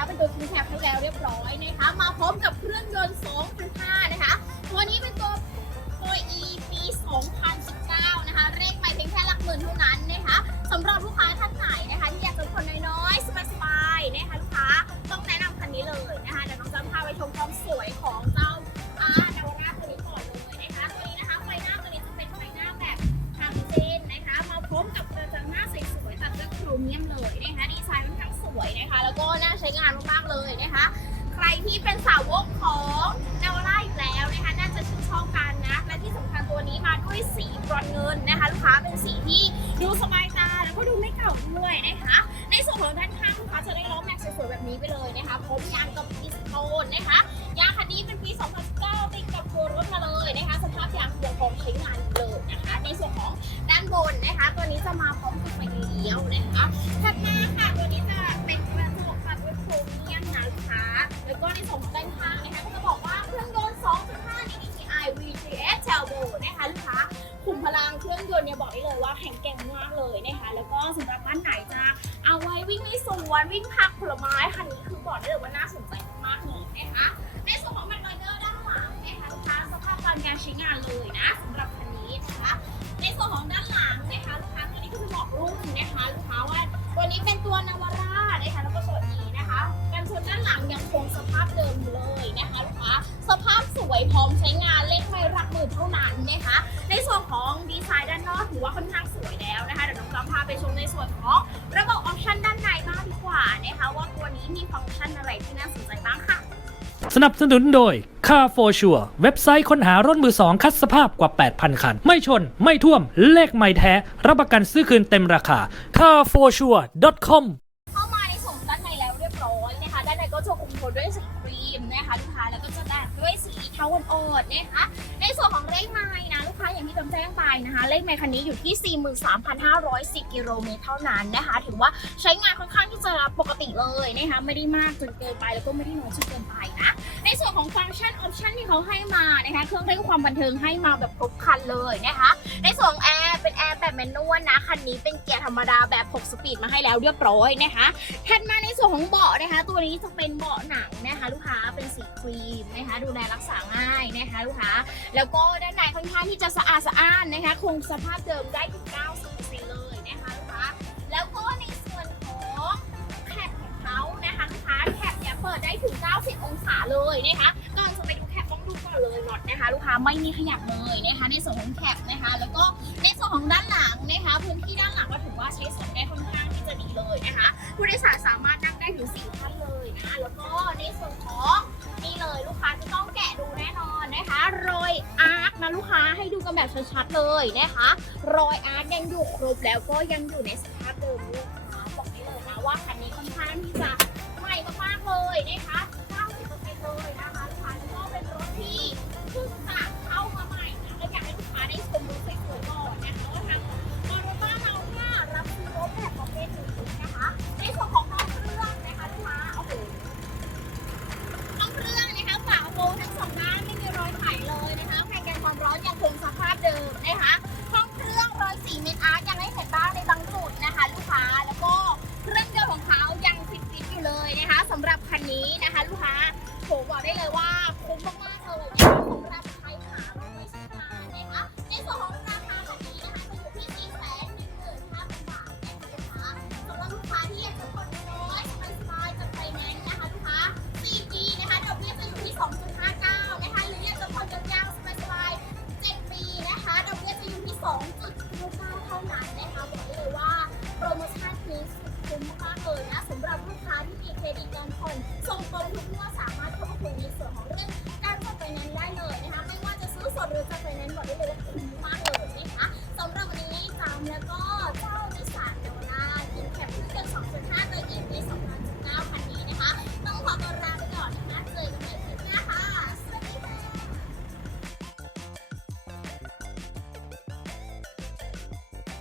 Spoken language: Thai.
นะคะเป็นตัวคิงแคปให้แล้วเรียบร้อยนะคะ มาพร้อมกับเครื่องยนต์2.5นะคะ ตัวนี้เป็นตัวตัว E ปี 2019 นะคะ เลขไม่เพียงแค่หลักหมื่นเท่านั้นนะคะสำหรับลูกค้าท่านไหนนะคะ ที่อยากจะผ่อนน้อยๆ สบายๆ นะคะลูกค้าต้องแนะนำคันนี้เลยนะคะเดี๋ยวน้องจะพาไปชมความสวยของเจ้าอานาวาร่าตัวนี้ก่อนเลยนะคะ ตัวนี้นะคะไฟหน้าตัวนี้จะเป็นไฟหน้าแบบทางเส้นนะคะ มาพร้อมกับกระจังหน้าสวยๆตัดด้วยโครเมียมเลยนะคะดีไซน์ค่อนข้าง วยนะคะ แล้วก็น่าใช้งานมากๆเลยนะคะ ใครที่เป็นสาวกของนาวาร่าอยู่แล้วนะคะ น่าจะชื่นชอบกันนะ และที่สำคัญตัวนี้มาด้วยสีบรอนเงินนะคะลูกค้าเป็นสีที่ดูสบายตาแล้วก็ดูไม่เก่าด้วยนะคะ ในส่วนของด้านข้างลูกค้าจะได้ล้อแม็กซ์สวยๆแบบนี้ไปเลยนะคะพร้อมยางกับพิสโตนนะคะยางคันนี้เป็นปี2019ติดกับตัวรถมาเลยนะคะ สภาพยางยังคงใช้งานเลยนะคะ ในส่วนของด้านบนนะคะ ตัวนี้จะมาพร้อมกับไฟเลี้ยวนะคะถัดมาค่ะตัวนี้ ก็ในส่วนของด้านข้างนะคะก็จะบอกว่าเครื่องยนต์ 2.5 DDI VGS Turbo นะคะลูกค้าคุมพลังเครื่องยนต์เนี่ยบอกได้เลยว่าแข็งแกร่งมากเลยนะคะ แล้วก็สำหรับท่านไหนจะเอาไว้วิ่งในสวนวิ่งพักผลไม้คันนี้คือบอกได้เลยว่าน่าสนใจมากๆเลยนะคะในส่วนของแมกไนเดอร์ด้านหลังนะคะลูกค้าสภาพการการใช้งานเลยนะสำหรับ วยพร้อมใช้งานเลขไม่รักหมื่นเท่านั้นนะคะ ในส่วนของดีไซน์ด้านนอกถือว่าค่อนข้างสวยแล้วนะคะเดี๋ยวน้องจำพาไปชมในส่วนของระบบออปชั่นด้านในบ้างดีกว่านะคะว่าตัวนี้มีฟังก์ชันอะไรที่น่าสนใจบ้างค่ะ สนับสนุนโดย Car for Sure เว็บไซต์ค้นหารถมือสองคัดสภาพกว่า 8,000 คัน ไม่ชน ไม่ท่วม เลขไม่แท้ รับประกันซื้อคืนเต็มราคา carforsure.com เข้ามาในส่วนด้านในแล้วเรียบร้อยนะคะด้านในก็จะคุมโทนด้วยสีครี มนะคะลูกค้าแล้วก็จะแต่งด้วยสีเทาอ่อนๆนะคะในส่วนของเลขไม้นะลูกค้าอย่างที่จำแจ้งไปนะคะ เลขไม้คันนี้อยู่ที่ 43,510กิโลเมตรเท่านั้นนะคะ ถือว่าใช้งานค่อนข้างที่จะปกติเลยนะคะไม่ได้มากจนเกินไปแล้วก็ไม่ได้น้อยจนเกินไปนะในส่วนของฟังก์ชันออปชันที่เขาให้มานะคะเครื่องเร่งความบันเทิงให้มาแบบครบคันเลยนะคะ ในส่วนของแอร์เป็นแอร์แบบแมนนวลนะคันนี้เป็นเกียร์ธรรมดาแบบ 6 สปีดมาให้แล้วเรียบร้อยนะคะถัดมาในส่วนของเบาะนะคะ ตัวนี้จะเป็นเบาะหนังนะคะ ค้าเป็นสีครีมนะคะ ดูแลรักษาง่ายนะคะลูกค้า แล้วก็ด้านในค่อนข้างที่จะสะอาดสะอ้านนะคะ คงสภาพเดิมได้ถึง90%เลยนะคะลูกค้า แล้วก็ในส่วนของแคปของเขานะคะลูกค้าแคปเนี่ยเปิดได้ถึง 90 องศาเลยนะคะก่อนจะไปดูแคปต้องดูก่อนเลยน็อตนะคะลูกค้าไม่มีขยับเลยนะคะ ในส่วนของแคปนะคะ แล้วก็ในส่วนของด้านหลังนะคะพื้นที่ด้านหลังก็ถือว่าใช้สอยได้ค่อนข้างที่จะดีเลยนะคะ ผู้โดยสารสามารถนั่งได้ถึงสี่ท่านเลยนะ แล้วก็ใน ลูกค้าให้ดูกันแบบชัดๆเลยนะคะ รอยอาร์ตยังอยู่ครบแล้วก็ยังอยู่ในสภาพเดิมด้วยนะบอกได้เลยนะว่าคันนี้ค่อนข้างที่จะใหม่มากๆเลยนะคะ เครดิตการผ่อนส่งตรงทุกเมื่อสามารถเข้ามาคุยในส่วนของเรื่อง